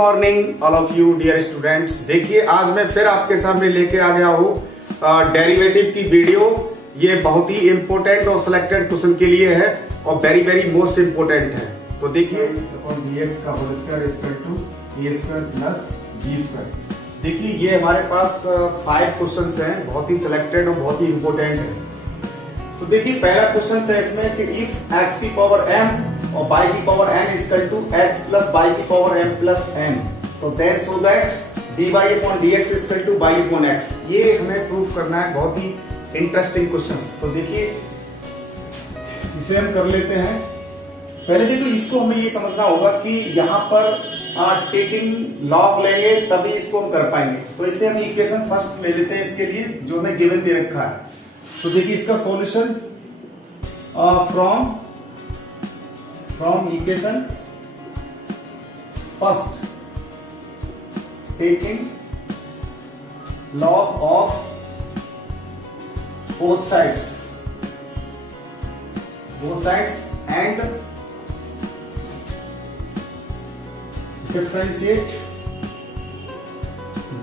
Morning all of you dear students. देखिए आज मैं फिर आपके सामने लेके आ गया हूँ डेरिवेटिव की वीडियो। ये बहुत ही इंपॉर्टेंट और सिलेक्टेड क्वेश्चन के लिए है और वेरी वेरी मोस्ट इंपॉर्टेंट है। तो देखिए dx का whole square equal to a square plus b square. देखिए ये हमारे पास 5 क्वेश्चंस हैं, बहुत ही सिलेक्टेड और बहुत ही इंपॉर्टेंट है। तो देखिए पहला क्वेश्चन है इसमें कि इफ x की पावर m और y की power n equal to x plus y की पावर m प्लस n, तो then so that dy upon dx equal to y upon x। ये हमें प्रूफ करना है, बहुत ही इंटरेस्टिंग क्वेश्चंस। तो देखिए इसे हम कर लेते हैं। पहले देखो इसको हमें ये समझना होगा कि यहाँ पर टेकिंग लॉग लेंगे तभी इसको हम कर पाएंगे। तो इसे हम इक्वेशन फर्स्ट ले लेते हैं इसके लिए, जो हमें गिवन दे रखा है। तो देखिए इसका solution from equation first taking log of both sides and differentiate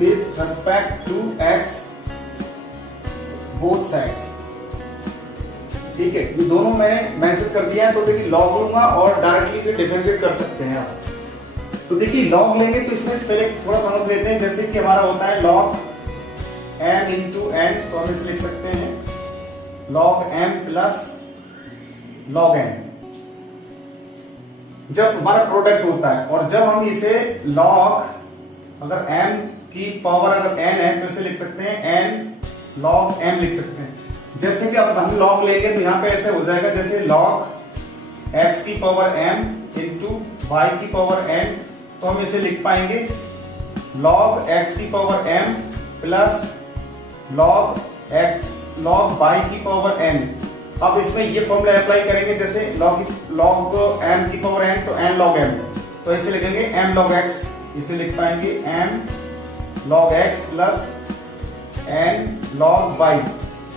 with respect to x both sides। ठीक है, ये दोनों मैंने मेंशन कर दिया है। तो देखिए लॉग लूंगा और डायरेक्टली इसे डिफरेंशिएट कर सकते हैं आप। तो देखिए लॉग लेंगे तो इसमें पहले थोड़ा समझ लेते हैं। जैसे कि हमारा होता है लॉग m इंटू n, तो हम इसे लिख सकते हैं log m plus log n। जब हमारा प्रोडक्ट होता है और जब हम इसे log अगर m की पावर अगर n है तो इसे लिख सकते हैं n log m लिख सकते हैं। जैसे कि अब हम log लेंगे तो यहां पे ऐसे हो जाएगा जैसे log x की पावर m इंटू y की पावर n, तो हम इसे लिख पाएंगे log x की power m plus log y की पावर n। अब इसमें ये फॉर्मूला अप्लाई करेंगे, जैसे log m की पावर n तो n log m, तो इसे लिखेंगे m log x। इसे लिख पाएंगे m log x plus n log y।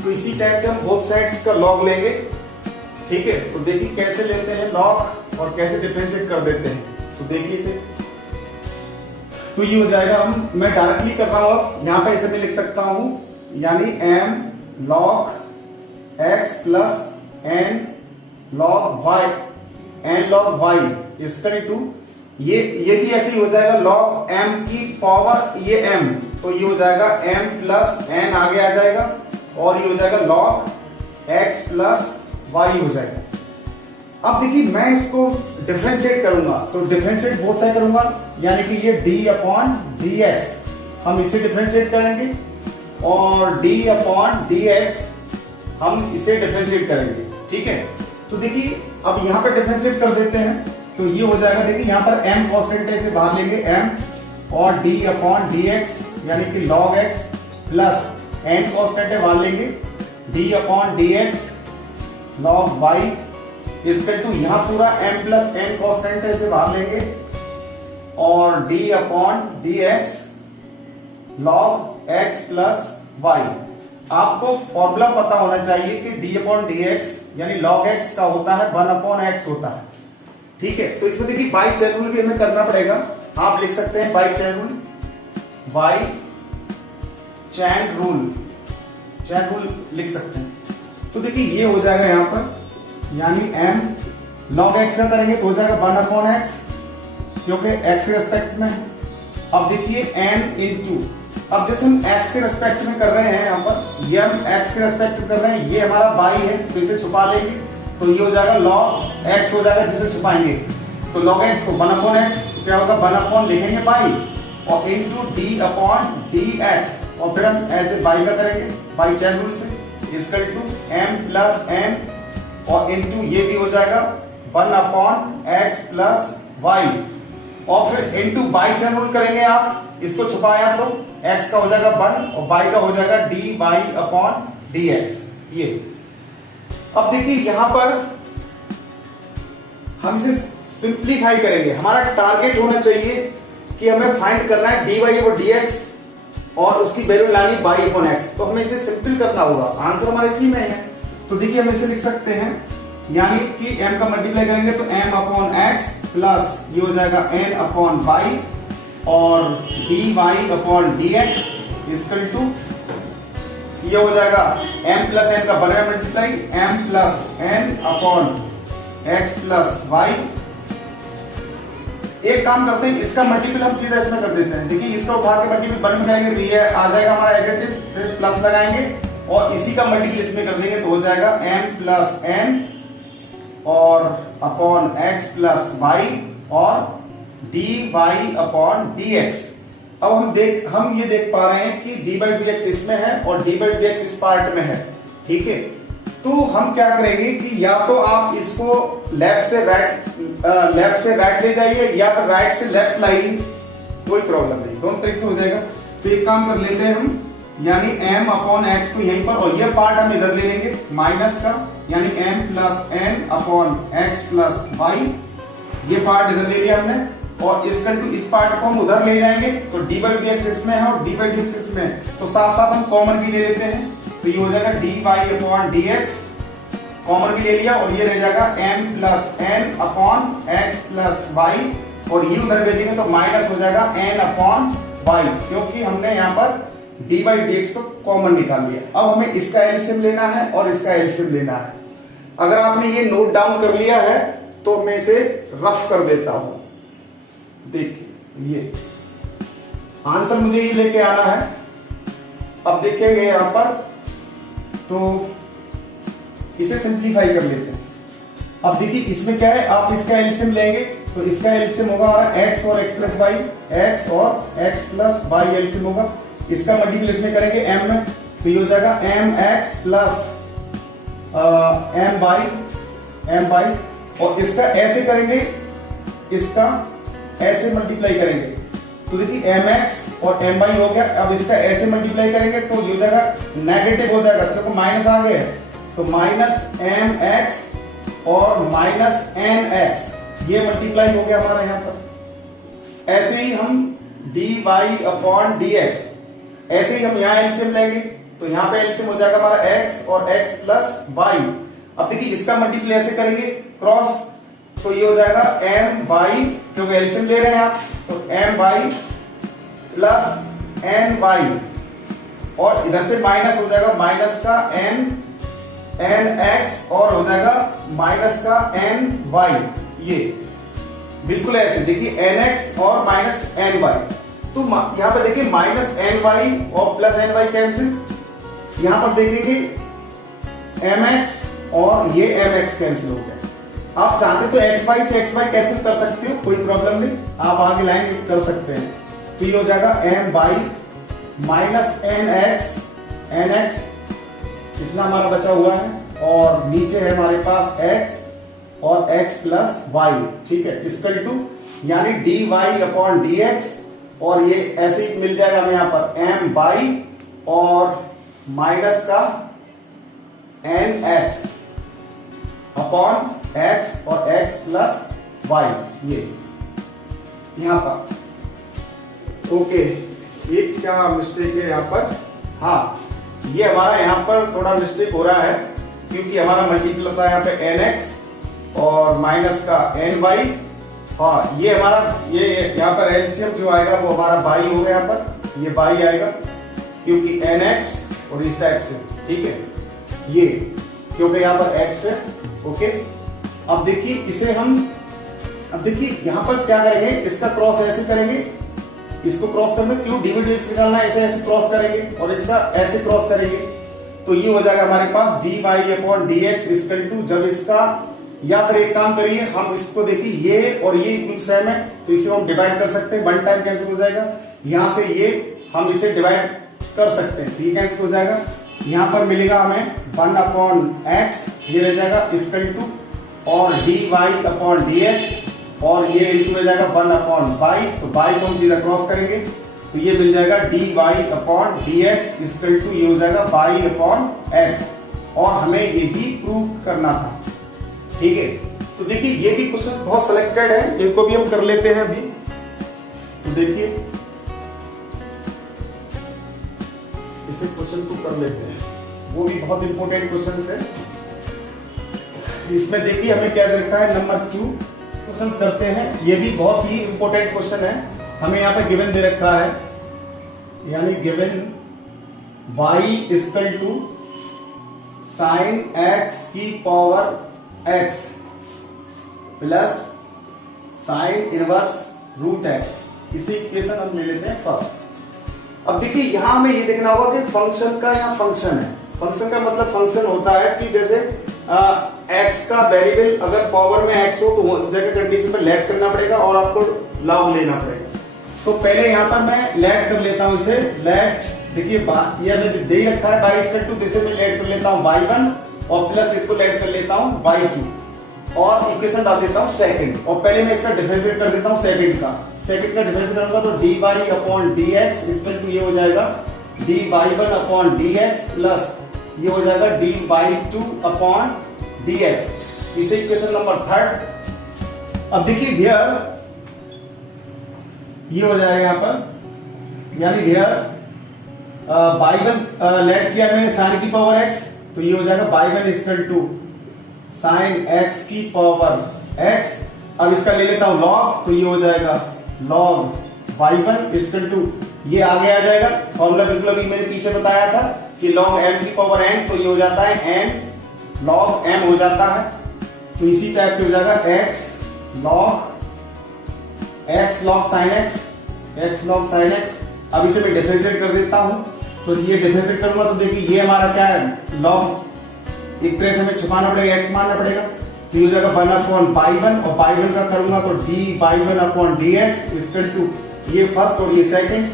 तो इसी टाइप से हम बोथ साइड्स का log लेंगे। ठीक है, तो देखिए कैसे लेते हैं log और कैसे डिफरेंशिएट कर देते हैं। तो देखिए इसे, तो ये हो जाएगा। मैं डायरेक्टली कर रहा हूं, यहां पे इसे मैं लिख सकता हूं यानी m log x plus n log y equal to ये भी ऐसे ही हो जाएगा log m की पावर ये m, तो ये हो जाएगा m प्लस n आगे आ जाएगा और ये हो जाएगा log x प्लस y हो जाएगा। अब देखिए मैं इसको डिफरेंशिएट करूंगा, तो डिफरेंशिएट बोथ साइड करूंगा यानी कि ये d अपॉन dx हम इसे डिफरेंशिएट करेंगे और d अपॉन dx हम इसे डिफरेंशिएट करेंगे। ठीक है, तो देखिए अब यहां पर डिफरेंशिएट कर देते हैं तो ये हो जाएगा। देखिए यहां पर m कांस्टेंट है, इसे बाहर लेंगे m और d अपॉन dx यानी कि log x plus n constant है, बाहर लेंगे d upon dx log y equal to यहां पूरा m प्लस n कांस्टेंट है, इसे बाहर लेंगे और d upon dx log x plus y। आपको फॉर्मूला पता होना चाहिए कि d अपॉन dx यानी log x का होता है 1 अपॉन x होता है। ठीक है, तो इसमें देखिए बाई चेन रूल भी हमें करना पड़ेगा। आप लिख सकते हैं बाई चेन रूल लिख सकते हैं। तो देखिए ये हो जाएगा यहाँ पर यानी m log x का करेंगे तो हो जाएगा 1 अपॉन x, क्योंकि x के रेस्पेक्ट में। अब देखिए n इंटू, अब जैसे हम x के रेस्पेक्ट में कर रहे हैं, यहाँ पर ये हम x के रेस्पेक्ट में कर रहे हैं, ये हमारा y है तो इसे छुपा लेंगे तो ये हो जाएगा log x हो जाएगा जिसे छुपाएंगे। तो log x को 1 अपॉन x क्या होगा 1 अपॉन लिखेंगे y और इंटू d अपॉन dx और फिर हम ऐसे y का करेंगे बाई चेन रूल से equal to m plus n और इंटू ये भी हो जाएगा 1 अपॉन x प्लस y और फिर इंटू बाई चेन रूल करेंगे। आप इसको छुपाया तो x का हो जाएगा 1 और y का हो जाएगा dy अपॉन dx। ये अब देखिए यहां पर हम इसे सिंप्लीफाई करेंगे। हमारा टारगेट होना चाहिए कि हमें फाइंड करना है dy अपॉन dx और उसकी वैल्यू लानी y अपॉन x। तो हमें इसे सिंपल करना होगा, आंसर हमारे इसी में है। तो देखिए हम इसे लिख सकते हैं यानी कि m का मल्टीप्लाई करेंगे तो m अपॉन x प्लस ये हो जाएगा n अपॉन y और dy upon dx equal to ये हो जाएगा m प्लस n का बनेगा multiply m plus n upon x plus y। एक काम करते हैं, इसका मल्टीपल हम सीधा इसमें कर देते हैं। देखिए इसका उठा के मल्टीपल बन जाएंगे तो ये आ जाएगा हमारा एडिटिव, फिर प्लस लगाएंगे और इसी का मल्टीपल इसमें कर देंगे तो हो जाएगा m प्लस n और अपॉन x प्लस y और dy अपॉन dx। अब हम ये देख पा रहे हैं कि dy dx इसमें है और dy dx इस पार्ट में है, ठीक है। तो हम क्या करेंगे कि या तो आप इसको लेफ्ट से राइट ले जाइए या फिर राइट से लेफ्ट लाइए, कोई प्रॉब्लम नहीं, दोनों तरीके से हो जाएगा। तो एक काम कर लेते हैं हम, यानी m अपॉन x को यहीं पर और ये पार्ट हम इधर ले लेंगे माइनस का, यानी m plus n upon x plus y, ये पार्ट इधर ले लिया हमने और इस पार्ट को हम उधर ले जाएंगे तो dy dx इसमें है और dy dx इसमें है, तो साथ साथ हम कॉमन भी ले लेते हैं तो ये हो जाएगा dy अपॉन dx, कॉमन भी ले लिया और ये रह जाएगा m plus n upon x plus y और ये उधर भेजेंगे तो माइनस हो जाएगा n अपॉन y, क्योंकि हमने यहाँ पर dy dx को कॉमन निकाल लिया। अब हमें इसका एलसीएम लेना है और इसका एलसीएम लेना है। अगर आपने ये नोट डाउन कर लिया है तो मैं इसे रफ कर देता हूं। देखिए ये आंसर मुझे ये लेके आना है। अब देखेंगे यहां पर तो इसे सिंप्लीफाई कर लेते हैं। अब देखिए इसमें क्या है, आप इसका एलसीएम लेंगे तो इसका एलसीएम होगा हमारा x और x प्लस वाई, x और x प्लस वाई एलसीएम होगा। इसका मल्टीपल इसमें करेंगे m में तो ये हो जाएगा mx प्लस my और इसका ऐसे करेंगे, इसका ऐसे मल्टीप्लाई करेंगे तो देखिए mx और my हो गया। अब इसका ऐसे मल्टीप्लाई करेंगे तो ये हो जाएगा नेगेटिव हो जाएगा क्योंकि माइनस आ गए तो माइनस mx और माइनस nx ये मल्टीप्लाई हो गया हमारा यहाँ पर। ऐसे ही हम dy अपॉन dx, ऐसे ही हम यहाँ एलसीएम लेंगे तो यहाँ पे एलसीएम हो जाएगा हमारा x और x प्लस y। अब देखिए इसका मल्टीप्लाई ऐसे करेंगे क्रॉस तो ये हो जाएगा my, क्योंकि एलसीएम ले रहे हैं आप तो my प्लस ny और इधर से माइनस हो जाएगा माइनस का nx और हो जाएगा माइनस का ny। ये बिल्कुल ऐसे देखिए nx और माइनस ny, तो यहां पर देखिए माइनस ny और प्लस ny कैंसिल, यहां पर देखेंगे mx और ये mx कैंसिल हो गया। आप चाहते तो xy से xy कैंसिल कर सकते हो, कोई प्रॉब्लम नहीं, आप आगे लाइन कर सकते हैं। तो ये हो जाएगा my माइनस nx इतना हमारा बचा हुआ है और नीचे है हमारे पास x और x प्लस y, ठीक है, इक्वल टू यानी dy अपॉन dx और ये ऐसे ही मिल जाएगा हमें यहाँ पर my और माइनस का nx अपॉन x और x प्लस y, ये यहां पर ओके। ये क्या मिस्टेक है यहाँ पर, हाँ ये हमारा यहाँ पर थोड़ा मिस्टेक हो रहा है क्योंकि हमारा मल्टीपल था यहाँ पे nx और माइनस का ny। हाँ ये हमारा ये यहाँ पर एलसीएम जो आएगा वो हमारा बाई होगा, यहाँ पर ये बाई आएगा क्योंकि nx और इस टाइप से, ठीक है, ये क्योंकि यहाँ पर x है, ओके। अब देखिए इसे हम, अब देखिए यहाँ पर क्या करेंगे, इसका क्रॉस ऐसे करेंगे, इसको क्रॉस करना, क्यों डीवीडीएक्स निकालना है, ऐसे ऐसे क्रॉस करेंगे और इसका ऐसे क्रॉस करेंगे तो ये हो जाएगा हमारे पास dy upon dx equal to, जब इसका, या फिर एक काम करिए हम इसको देखिए ये और ये इक्वल सेम है तो इसे हम डिवाइड कर सकते हैं, वन टाइम कैंसिल हो जाएगा, यहां से ये हम इसे डिवाइड कर सकते हैं, ये कैंसिल हो जाएगा, यहां पर मिलेगा हमें 1 अपॉन x, ये रह जाएगा इक्वल टू और dy अपॉन dx और ये इंटू में जाएगा 1 अपॉन y, तो y को हम सीधा क्रॉस करेंगे तो ये मिल जाएगा dy upon dx equal to ये हो जाएगा y अपॉन x और हमें यही प्रूव करना था, ठीक है। तो देखिए ये भी क्वेश्चन बहुत सिलेक्टेड है, इनको भी हम कर लेते हैं अभी। तो देखिए इसे क्वेश्चन को कर लेते हैं, वो भी बहुत इंपॉर्टेंट क्वेश्चन है। इसमें देखिए हमें क्या रखा है, नंबर 2 क्वेश्चन करते हैं, ये भी बहुत ही इंपॉर्टेंट क्वेश्चन है। हमें यहाँ पे गिवन दे रखा है, यानी given y equal to sine x की power x plus sine inverse root x। इसी इक्वेशन हम ले लेते हैं फर्स्ट। अब देखिए यहां हमें ये देखना होगा कि फंक्शन का यहाँ फंक्शन है। फंक्शन का मतलब फंक्शन होता है कि जैसे x का वेरिएबल अगर पावर में x हो तो उस जगह कंडीशन पे लेट करना पड़ेगा और आपको लॉग लेना पड़ेगा। तो पहले यहाँ पर मैं लेट कर लेता हूं इसे। लेट देखिए ये हमें दे रखा है y इक्वल टू, जैसे मैं लेट कर लेता हूं y1 और प्लस इसको लेट कर लेता हूं y2 और इक्वेशन डाल देता हूं सेकंड। और पहले मैं इसका डिफरेंशिएट कर देता हूं सेकंड का। सेकंड का डिफरेंशिएट करूंगा तो dy upon dx equal to ये हो जाएगा dy1 अपॉन dx प्लस ये हो जाएगा dy2 अपॉन dx। इसे इक्वेशन नंबर थर्ड। अब देखिए हियर ये हो जाएगा यहाँ पर, यानी हियर y1 लेट किया मैंने साइन की पावर x, तो ये हो जाएगा y1 equal to sine x की पावर x। अब इसका ले लेता हूं लॉग, तो ये हो जाएगा लॉग y1 इक्वल टू, ये आगे आ जाएगा फॉर्मूला बिल्कुल अभी मैंने पीछे बताया था कि लॉग m की पावर n, तो ये हो जाता है n लॉग m हो जाता है। तो इसी टाइप से हो जाएगा x लॉग साइन x। अब इसे मैं डिफरेंशिएट कर देता हूं, तो ये डिफरेंशिएट करूंगा तो देखिए ये हमारा क्या है लॉग, एक तरह से हमें छुपाना पड़ेगा, x मानना पड़ेगा। तो ये हो जाएगा 1 अपॉन y1 और y1 का करूंगा तो dy1 upon dx equal to ये फर्स्ट और ये सेकंड।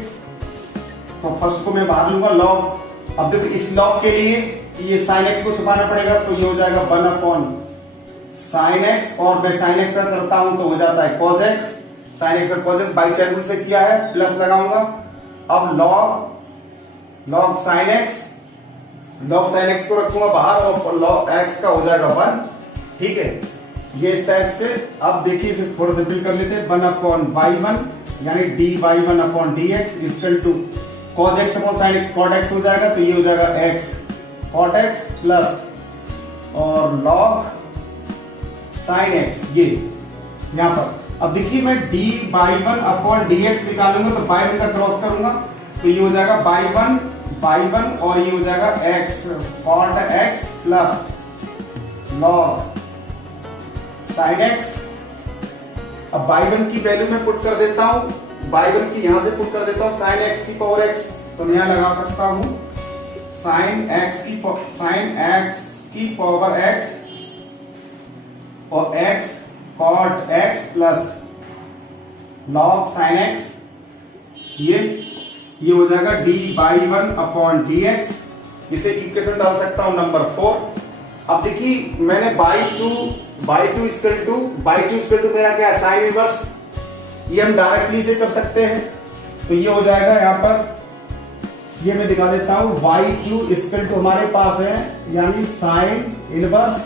तो फर्स्ट को मैं बाहर लूंगा लॉग। अब देखो इस लॉग के लिए ये sin x को छुपाना पड़ेगा, तो ये हो जाएगा 1 अपॉन sin x और मैं sin x का करता हूं तो हो जाता है cos x। sin x और cos x by chain rule से किया है, प्लस लगाऊंगा। अब log sin x को रखूंगा बाहर और log x का हो जाएगा 1। ठीक है, ये इस टाइप से। अब देखिए इसे थोड़ा सा फिल कर लेते हैं। 1 अपॉन y1 यानी dy1 upon dx equal to cos x upon sin x cot x हो जाएगा, तो ये हो जाएगा x cot x प्लस और log sin x ये यहां पर। अब देखिए मैं dy1 अपॉन dx निकालूंगा तो y1 का क्रॉस करूंगा तो ये हो जाएगा y1 और ये हो जाएगा x cot x plus log sin x। अब y1 की वैल्यू में पुट कर देता हूं, y1 की यहां से पुट कर देता हूं sin x की पावर x, तो मैं यहां लगा सकता हूं sin x की पावर x और x cot x plus log sin x। ये हो जाएगा dy1 अपॉन dx। इसे इक्वेशन डाल सकता हूं नंबर 4। अब देखिए मैंने y2 इक्वल टू मेरा क्या है साइन इनवर्स, ये हम डायरेक्टली से कर सकते हैं। तो ये हो जाएगा यहाँ पर, ये मैं दिखा देता हूं y2 इक्वल टू हमारे पास है यानी साइन इनवर्स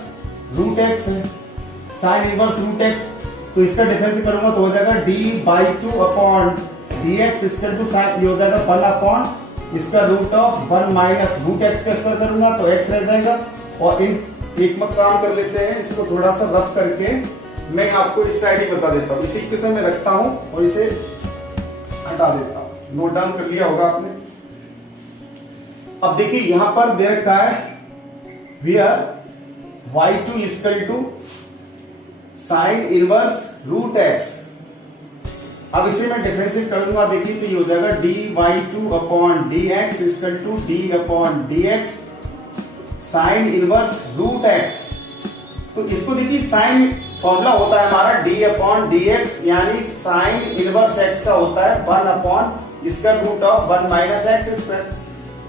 रूट x है, साइन इनवर्स रूट x। तो इसका डिफरेंस करूंगा तो हो जाएगा dy2 upon dx equal to sine, ये हो जाएगा 1 अपॉन इसका root of 1 minus root x का स्क्वायर करूंगा तो x रह जाएगा। और इन एक मत काम कर लेते हैं, इसको थोड़ा सा रफ करके मैं आपको इस साइड ही बता देता हूं। इसी इक्वेशन में रखता हूं और इसे हटा देता हूं। नोट डाउन कर लिया होगा आपने। अब देखिए यहां पर दे रखा है where y2 equal to sine inverse root x। अब इसे मैं डिफरेंशिएट कर दूंगा, देखिए तो ये हो जाएगा dy2 upon dx equal to d upon dx sine inverse root x। तो इसको देखिए साइन फॉर्मूला होता है हमारा d अपॉन dx यानी साइन इनवर्स x का होता है 1 अपॉन इसका root of 1 minus x square.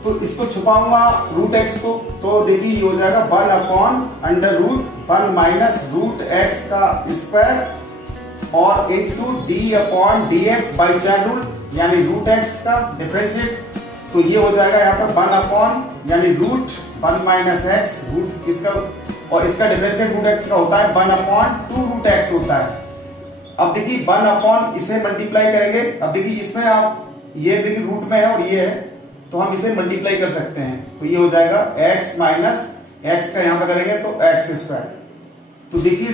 तो इसको छुपाऊंगा रूट x को, तो देखिए ये हो जाएगा 1 upon under root 1 minus root x का स्क्वायर और into d upon dx by chain rule यानी रूट x का डिफरेंशिएट। तो ये हो जाएगा यहाँ पर 1 अपॉन यानी रूट 1 माइनस x रूट इसका और इसका डिफरेंशिएट रूट x का होता है 1 अपॉन 2 रूट x होता है। अब देखिए 1 अपॉन इसे मल्टीप्लाई करेंगे। अब देखिए इसमें आप ये देखिए रूट में है और ये है तो हम इसे मल्टीप्लाई कर सकते हैं, तो ये हो जाएगा x माइनस x का यहां पर करेंगे तो x स्क्वायर। तो देखिए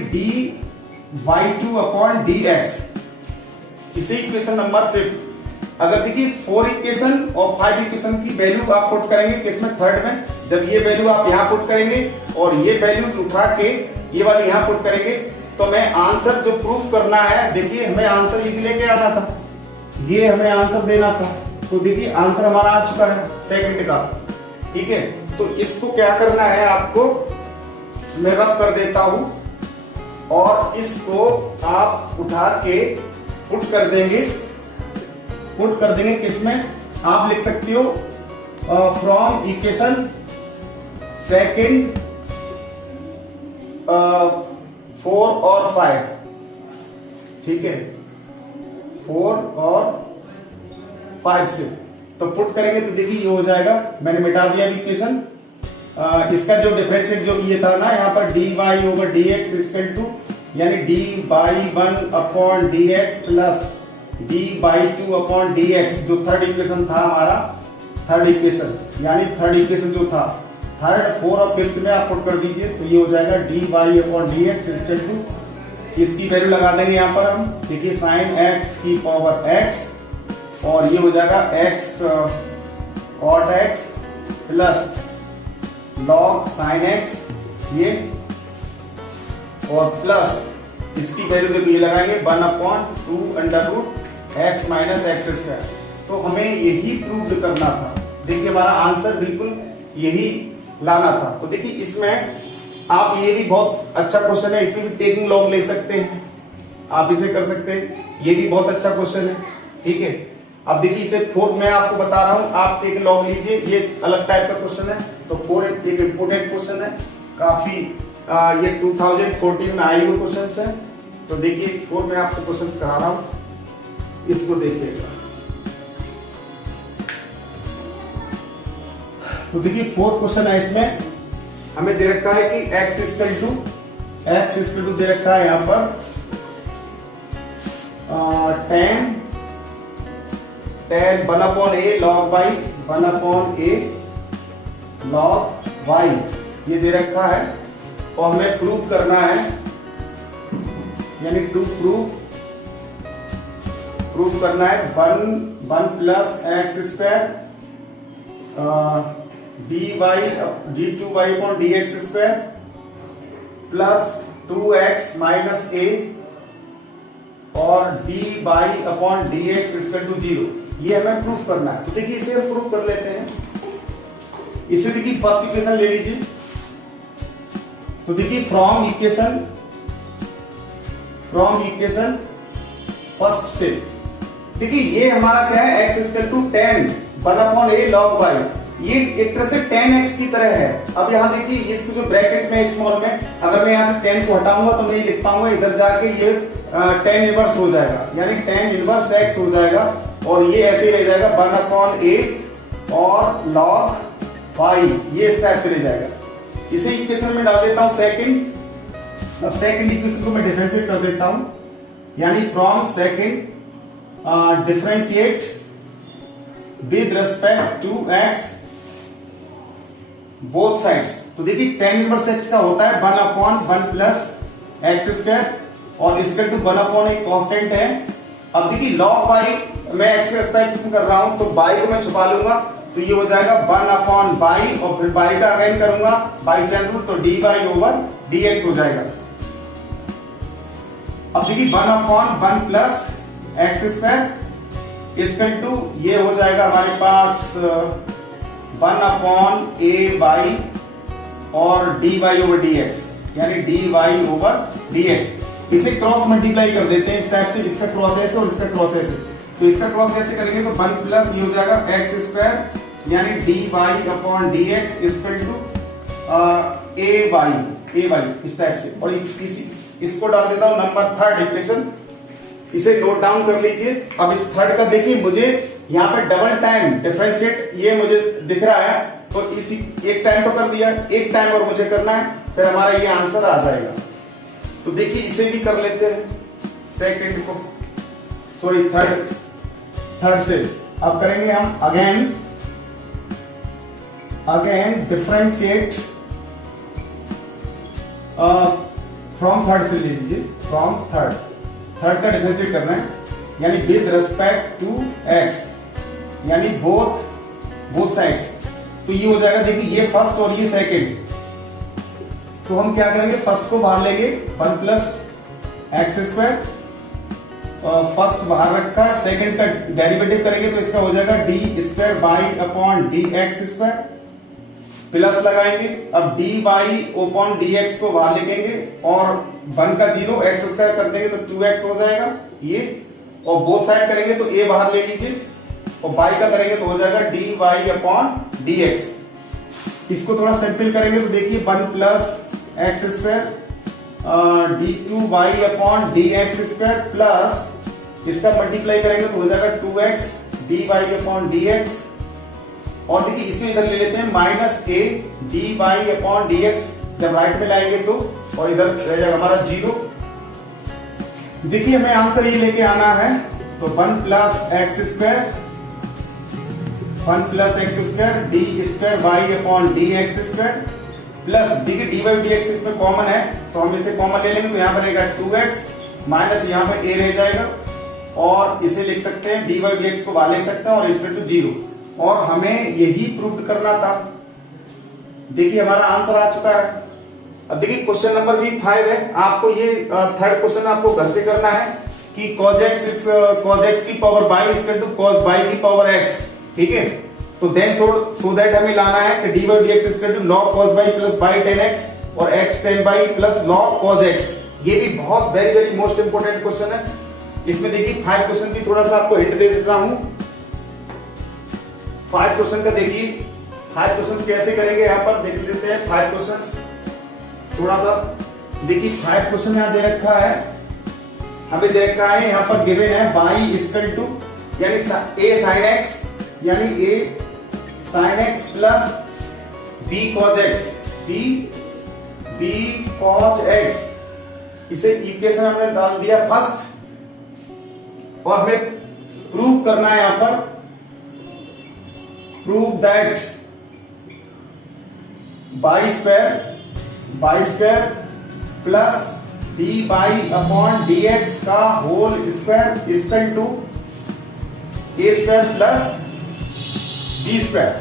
dy2 अपॉन dx इसे इक्वेशन नंबर 5। अगर देखिए 4 इक्वेशन और 5 इक्वेशन की वैल्यू आप पुट करेंगे किसमें, थर्ड में, जब ये वैल्यू आप यहाँ पुट करेंगे और ये वैल्यूज उठा के ये वाली यहाँ पुट करेंगे, तो हमें आंसर जो प्रूफ करना है, देखिए हमें आंसर ये लेके आना था, ये हमें आंसर देना था। तो देखिए आंसर हमारा आ चुका है सेकंड का, ठीक है। तो इसको क्या करना है आपको, मैं रफ कर देता हूं और इसको आप उठा के पुट कर देंगे, किसमें, आप लिख सकते हो फ्रॉम इक्वेशन सेकंड 4 और 5, ठीक है, 4 और 5 से तो पुट करेंगे तो देखिए ये हो जाएगा, मैंने मिटा दिया इक्वेशन। इसका जो डिफरेंशिएट जो ये था ना यहाँ पर dy over dx equal to, यानी dy1 upon dx plus d/2 upon dx, जो थर्ड इक्वेशन था हमारा, थर्ड इक्वेशन, यानी थर्ड इक्वेशन जो था, थर्ड 4 और 5 में आप पुट कर दीजिए तो ये हो जाएगा dy upon dx equal to, इसकी वैल्यू लगा देंगे यहाँ पर हम, देखिए साइन x की पावर x, और ये हो जाएगा x cot x plus log sin x, ये, और प्लस इसकी वैल्यू देखिए ये लगाएंगे 1/2 under root x minus x square. तो हमें यही प्रूव करना था, देखिए हमारा आंसर बिल्कुल यही लाना था। तो देखिए इसमें आप, ये भी बहुत अच्छा क्वेश्चन है, इसमें भी टेकिंग लॉग ले सकते हैं, आप इसे कर सकते हैं, ये भी बहुत अच्छा क्वेश्चन है, ठीक है। अब देखिए इसे 4 मैं आपको बता रहा हूं, आप टेक लॉग लीजिए, ये अलग टाइप का क्वेश्चन है। तो 4 एक इंपोर्टेंट क्वेश्चन है काफी, ये 2014 में आई हुए क्वेश्चन है। तो देखिए 4 में आपको क्वेश्चन करा रहा हूं, इसको देखिएगा। तो देखिए 4 क्वेश्चन है, इसमें हमें दे रखा है कि x इक्वल टू दे रखा है यहाँ पर tan 1 upon a log y, 1 upon a log y, ये दे रखा है, और हमें प्रूव करना है, यानी टू प्रूव करना है 1 plus x square d2y upon dx square plus 2x minus a और dy upon dx equal to 0, ये हमें प्रूफ करना है। तो देखिए इसे हम प्रूफ कर लेते हैं। इसे देखिए फर्स्ट इक्वेशन ले लीजिए, तो देखिए फ्रॉम इक्वेशन फर्स्ट से, देखिए ये हमारा क्या है, x equal to 10 1 upon a log y, ये एक तरह से 10x की तरह है। अब यहाँ देखिए इसको जो ब्रैकेट में स्मॉल में, अगर मैं यहाँ से 10 को हटाऊंगा तो मैं लिख पाऊंगा, इधर जाके ये 10 इनवर्स हो जाएगा, यानी 10 इनवर्स x हो जाएगा, और ये ऐसे ही रह जाएगा 1 अपॉन a और log y, ये इस टाइप से रह जाएगा। इसे इक्वेशन में डाल देता हूं सेकंड। अब सेकंड इक्वेशन को मैं डिफरेंशिएट कर देता हूं, यानी from second differentiate with respect to x both sides. तो देखिए tan इनवर्स x का होता है 1 अपॉन 1 प्लस एक्स स्क्वायर, और इसका टू 1 अपॉन एक कांस्टेंट है। अब देखिए log y मैं x के रिस्पेक्ट में कर रहा हूं, तो y को मैं छुपा लूंगा, तो ये हो जाएगा 1 अपॉन y, और फिर y का अगेन करूंगा बाई चैन रूट, तो dy ओवर dx हो जाएगा। अब देखिए 1 upon 1 plus x square equal to, ये हो जाएगा हमारे पास 1 अपॉन a y और dy ओवर dx, यानी dy ओवर dx। इसे क्रॉस मल्टीप्लाई कर देते हैं इस टाइप से, इसका क्रॉस ऐसे और इसका क्रॉस ऐसे, तो इसका क्रॉस ऐसे करेंगे तो 1 प्लस ये हो जाएगा एक्स स्क्वायर, यानी dy upon dx equal to ay इस टाइप से। और इसको डाल देता हूं नंबर थर्ड इक्वेशन, इसे नोट डाउन कर लीजिए। अब इस थर्ड का देखिए, मुझे यहाँ पे डबल टाइम डिफरेंशिएट ये मुझे दिख रहा है, तो इसी एक टाइम तो कर दिया, एक टाइम और मुझे करना है, फिर हमारा ये आंसर आ जाएगा। तो देखिए इसे भी कर लेते हैं सेकंड को, सॉरी थर्ड से। अब करेंगे हम अगेन डिफरेंशिएट फ्रॉम थर्ड से ले लीजिए, फ्रॉम थर्ड का डिफरेंशिएट करना है। यानी विद रेस्पेक्ट टू एक्स, यानी बोथ साइड्स। तो ये हो जाएगा, देखिए ये फर्स्ट और ये सेकंड, तो हम क्या करेंगे, फर्स्ट को बाहर लेंगे 1 प्लस एक्स स्क्वायर, फर्स्ट बाहर रखा, सेकंड का डेरिवेटिव करेंगे तो इसका हो जाएगा D square by upon D x square, plus लगाएंगे, अब D by upon D x को बाहर लिखेंगे और 1 का 0 एक्स स्क्वायर कर देंगे तो 2x हो जाएगा ये, और बोथ साइड करेंगे तो a बाहर ले लीजिए और y का करेंगे तो हो जाएगा d Y upon D x. इसको थोड़ा सिंपल करेंगे तो देखिए 1 plus x square d two y upon D x square plus इसका मल्टीप्लाई करेंगे तो हो जाएगा 2x d Y upon D x, और देखिए इसे इधर ले लेते हैं minus a d Y upon D x, जब राइट में लाएंगे तो, और इधर रह जाएगा हमारा 0। देखिए हमें आंसर ये लेके आना है, तो 1 plus x square d square y upon D x square plus, देखिए डी वाई डी एक्स इसमें कॉमन है तो हम इसे कॉमन ले लेंगे, तो यहाँ पर रहेगा 2x माइनस यहाँ पर a रह जाएगा, और इसे लिख सकते हैं डी वाई डी एक्स को बाहर ले सकते हैं और इसमें टू 0, और हमें यही प्रूव करना था। देखिए हमारा आंसर आ चुका है। अब देखिए क्वेश्चन नंबर भी 5 है, आपको ये थर्ड क्वेश्चन आपको घर से करना है कि cos x की power y is equal to cos y की पावर x, ठीक है। तो देन सो दैट हमें लाना है कि dy dx is equal to log cos y plus y tan x और x tan y plus log cos x। ये भी बहुत वेरी मोस्ट इंपोर्टेंट क्वेश्चन है। इसमें देखिए 5 क्वेश्चन की थोड़ा सा आपको हिंट दे देता हूं। 5 क्वेश्चन का देखिए 5 क्वेश्चन कैसे करेंगे, यहाँ पर देख लेते हैं 5 क्वेश्चन थोड़ा सा। देखिए 5 क्वेश्चन यहाँ दे रखा है, हमें दे रखा है यहाँ पर गिवन है y इक्वल टू यानी a sin x, यानी a sin x plus b cos x, b cos x, इसे इक्वेशन हमने डाल दिया फर्स्ट, और हमें प्रूव करना है यहाँ पर, prove that y square plus D Y upon D X का whole square equal to A square plus B square.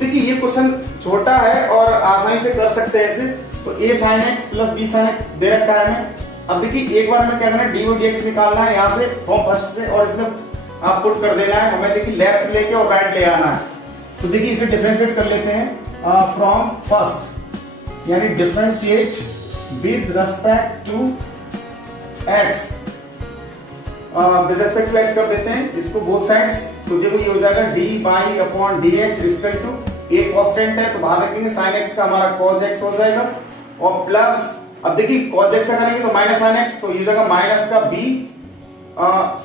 देखिए ये क्वेश्चन छोटा है और आसानी से कर सकते हैं इसे, तो a sin x plus b sin x दे रखा है हमें। अब देखिए एक बार हमें क्या करना है, dy dx निकालना है यहाँ से फ्रॉम फर्स्ट से, और इसमें आप पुट कर देना है, हमें देखिए लेफ्ट लेके और राइट ले आना है। तो देखिए इसे डिफरेंशिएट कर लेते हैं फ्रॉम फर्स्ट, यानी differentiate with respect to x, with respect to x कर देते हैं इसको बोथ साइड्स। तो देखो ये हो जाएगा dy upon dx equal to, a constant है तो बाहर रखेंगे, sin x का हमारा cos x हो जाएगा, और प्लस अब देखिए cos x का करेंगे तो माइनस sin x, तो ये जाएगा माइनस का b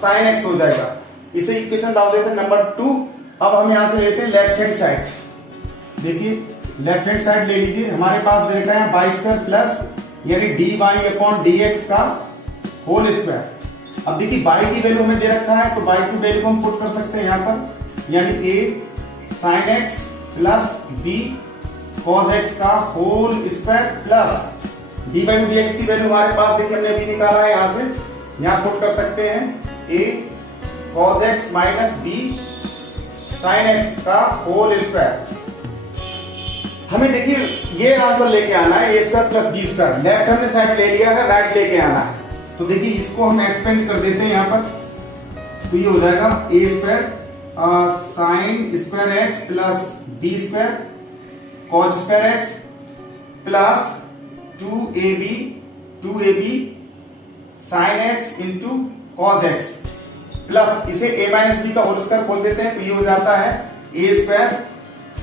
sin x हो जाएगा। इसे इक्वेशन डाल देते हैं नंबर 2। अब हम यहां से लेते हैं लेफ्ट हैंड साइड। देखिए लेफ्ट हैंड साइड ले लीजिए, हमारे पास रहता है y स्क्वायर प्लस यानी dy अपॉन dx का होल स्क्वायर। अब देखिए y की वैल्यू हमें दे रखा है, तो y की वैल्यू हम पुट कर सकते हैं यहाँ पर, यानी a sin x plus b cos x का whole square plus dy dx की वैल्यू हमारे पास देखिए हमने अभी निकाला है, यहाँ से यहाँ पुट कर सकते हैं a cos x minus b sin x का होल स्क्वायर। हमें देखिए ये आंसर लेके आना है a square plus b square, left हमने साइड ले लिया है, राइट लेके आना है। तो देखिए इसको हम एक्सपेंड कर देते हैं यहाँ पर, तो ये हो जाएगा a square sine square X plus B square cos square X plus 2ab sine X into cos X plus इसे a माइनस बी का होल स्क्वायर खोल देते हैं, तो ये हो जाता है a square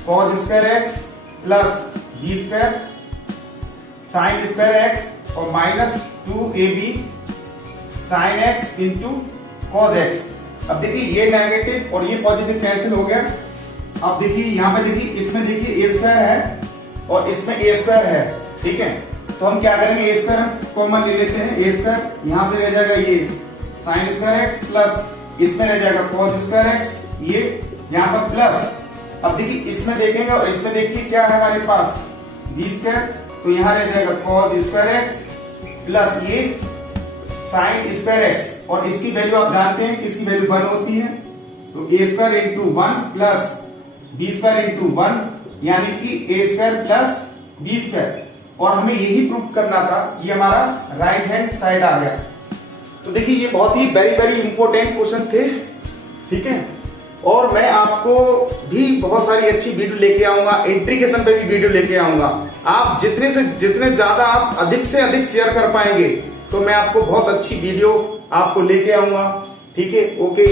cos square X plus B square sine square X और minus 2ab sine X into cos X. अब देखिए ये नेगेटिव और ये पॉजिटिव कैंसिल हो गया। अब देखिए यहाँ पे देखिए इसमें देखिए a स्क्वायर है और इसमें a स्क्वायर है, ठीक है। तो हम क्या करेंगे, a स्क्वायर हम कॉमन ले लेते हैं, a स्क्वायर यहाँ से रह जाएगा ये साइन स्क्वायर एक्स प्लस इसमें रह जाएगा कॉस स्क्वायर एक्स, ये यहाँ पर प्लस। अब देखिए इसमें देखेंगे और इसमें देखिए क्या है हमारे पास b स्क्वायर, तो यहाँ रह जाएगा कॉस स्क्वायर एक्स प्लस ये साइन स्क्वायर एक्स, और इसकी वैल्यू आप जानते हैं कि इसकी वैल्यू 1 होती है, तो A square into 1 plus B square into 1 यानी कि A square plus B square, और हमें यही प्रूव करना था। ये हमारा राइट हैंड साइड आ गया। तो देखिए ये बहुत ही वेरी वेरी इंपॉर्टेंट क्वेश्चन थे, ठीक है। और मैं आपको भी बहुत सारी अच्छी वीडियो लेके आऊंगा, इंट्रीगेशन पे भी वीडियो लेके आऊंगा। आप जितने ज्यादा आप अधिक से अधिक शेयर कर पाएंगे तो मैं आपको बहुत अच्छी वीडियो आपको लेके आऊंगा, ठीक है। ओके।